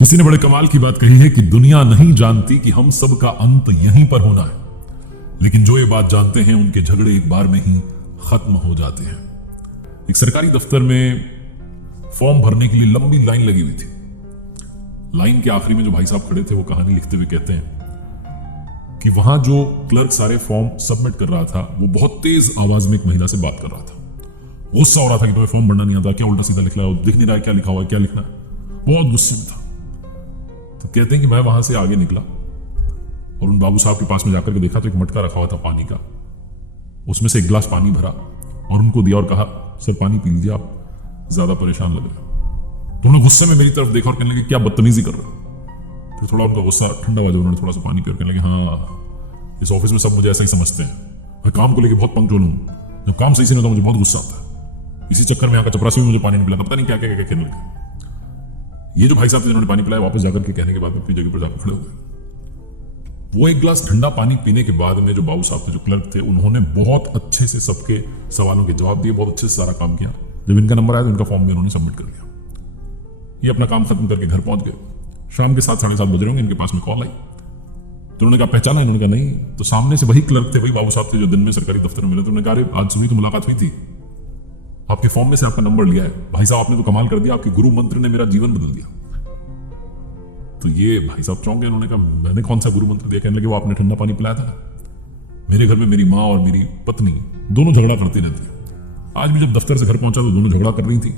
किसी ने बड़े कमाल की बात कही है कि दुनिया नहीं जानती कि हम सब का अंत यहीं पर होना है, लेकिन जो ये बात जानते हैं उनके झगड़े एक बार में ही खत्म हो जाते हैं। एक सरकारी दफ्तर में फॉर्म भरने के लिए लंबी लाइन लगी हुई थी। लाइन के आखिरी में जो भाई साहब खड़े थे वो कहानी लिखते हुए कहते हैं कि वहां जो क्लर्क सारे फॉर्म सबमिट कर रहा था वो बहुत तेज आवाज में एक महिला से बात कर रहा था। गुस्सा हो रहा था कि तुम्हें फॉर्म भरना नहीं आता, क्या उल्टा सीधा लिख रहा है, दिख नहीं रहा है क्या लिखा हुआ है, क्या लिखना है। बहुत गुस्से में था। तो कहते हैं कि मैं वहां से आगे निकला और उन बाबू साहब के पास में जाकर के देखा तो एक मटका रखा हुआ था पानी का। उसमें से एक गिलास पानी भरा और उनको दिया और कहा, सर पानी पी लीजिए, आप ज्यादा परेशान लग रहे हो। तो उन्होंने गुस्से में मेरी तरफ देखा और कहने लगे क्या बदतमीजी कर रहे हो। फिर थोड़ा उनका गुस्सा ठंडा हुआ, उन्होंने थोड़ा सा पानी पी और कहने लगे, हाँ इस ऑफिस में सब मुझे ऐसा ही समझते हैं, मैं काम को लेकर बहुत पंक्चुअल हूँ, जब काम सही से नहीं होता मुझे बहुत गुस्सा आता है। इसी चक्कर में यहाँ का चपरासी भी मुझे पानी नहीं पिलाता, पता नहीं क्या क्या क्या कहने लगे। ये जो भाई साहब थे जिन्होंने पानी पिलाया वापस जाकर के कहने के बाद में अपनी जगह पर जाकर खड़े हो गए। वो एक गिलास ठंडा पानी पीने के बाद में जो बाबू साहब थे, जो क्लर्क थे, उन्होंने बहुत अच्छे से सबके सवालों के जवाब दिए, बहुत अच्छे से सारा काम किया। जब इनका नंबर आया तो इनका फॉर्म भी उन्होंने सबमिट कर दिया। ये अपना काम खत्म करके घर पहुंच गए। शाम के 7 साढ़े 7 बज रहे होंगे, इनके पास में कॉल आई। तो उन्होंने कहा पहचाना, इन्होंने कहा नहीं। तो सामने से वही क्लर्क थे, वही बाबू साहब थे जो दिन में सरकारी दफ्तर में मिले। तो उन्होंने कहा आज सुबह तो मुलाकात हुई थी, आपके फॉर्म में से आपका नंबर लिया है। भाई साहब आपने तो कमाल कर दिया, आपके गुरु मंत्र ने मेरा जीवन बदल दिया। तो ये भाई साहब चौंक गए। उन्होंने कहा मैंने कौन सा गुरु मंत्र दिया। कहने लगे वो आपने ठंडा पानी पिलाया था। मेरे घर में मेरी माँ और मेरी पत्नी दोनों झगड़ा करती रहती है। आज भी जब दफ्तर से घर पहुंचा तो दोनों झगड़ा कर रही थी।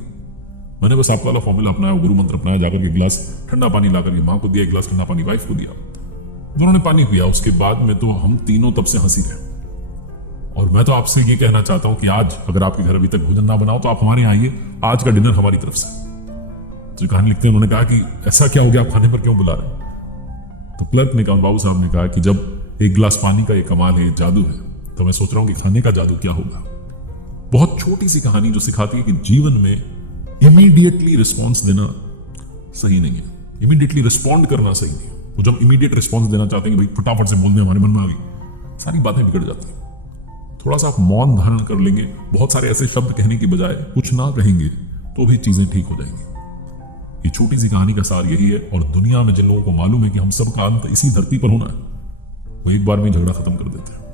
मैंने बस आपका वाला फॉर्मूला अपनाया, गुरु मंत्र अपनाया, जाकर के गिलास ठंडा पानी ला करके माँ को दिया, एक गिलास ठंडा पानी वाइफ को दिया। दोनों ने पानी पिया। उसके बाद में तो हम तीनों तब से हंसी रहे। और मैं तो आपसे ये कहना चाहता हूं कि आज अगर आपके घर अभी तक भोजन ना बनाओ तो आप हमारे यहाँ आइए, आज का डिनर हमारी तरफ से। जो कहानी लिखते हैं उन्होंने कहा कि ऐसा क्या हो गया, आप खाने पर क्यों बुला रहे हैं। तो क्लर्क ने कहा, बाबू साहब ने कहा कि जब एक गिलास पानी का ये कमाल है, जादू है, तो मैं सोच रहा हूं कि खाने का जादू क्या होगा। बहुत छोटी सी कहानी जो सिखाती है कि जीवन में इमीडिएटली रिस्पॉन्स देना सही नहीं है, इमीडिएटली रिस्पॉन्ड करना सही नहीं है। वो जब इमीडिएट रिस्पॉन्स देना चाहते हैं कि भाई फटाफट से बोल दें, हमारे मन में आ गई, सारी बातें बिगड़ जाती हैं। थोड़ा सा आप मौन धारण कर लेंगे, बहुत सारे ऐसे शब्द कहने की बजाय कुछ ना कहेंगे तो भी चीजें ठीक हो जाएंगी। ये छोटी सी कहानी का सार यही है। और दुनिया में जिन लोगों को मालूम है कि हम सब का अंत इसी धरती पर होना है, वो एक बार में झगड़ा खत्म कर देते हैं।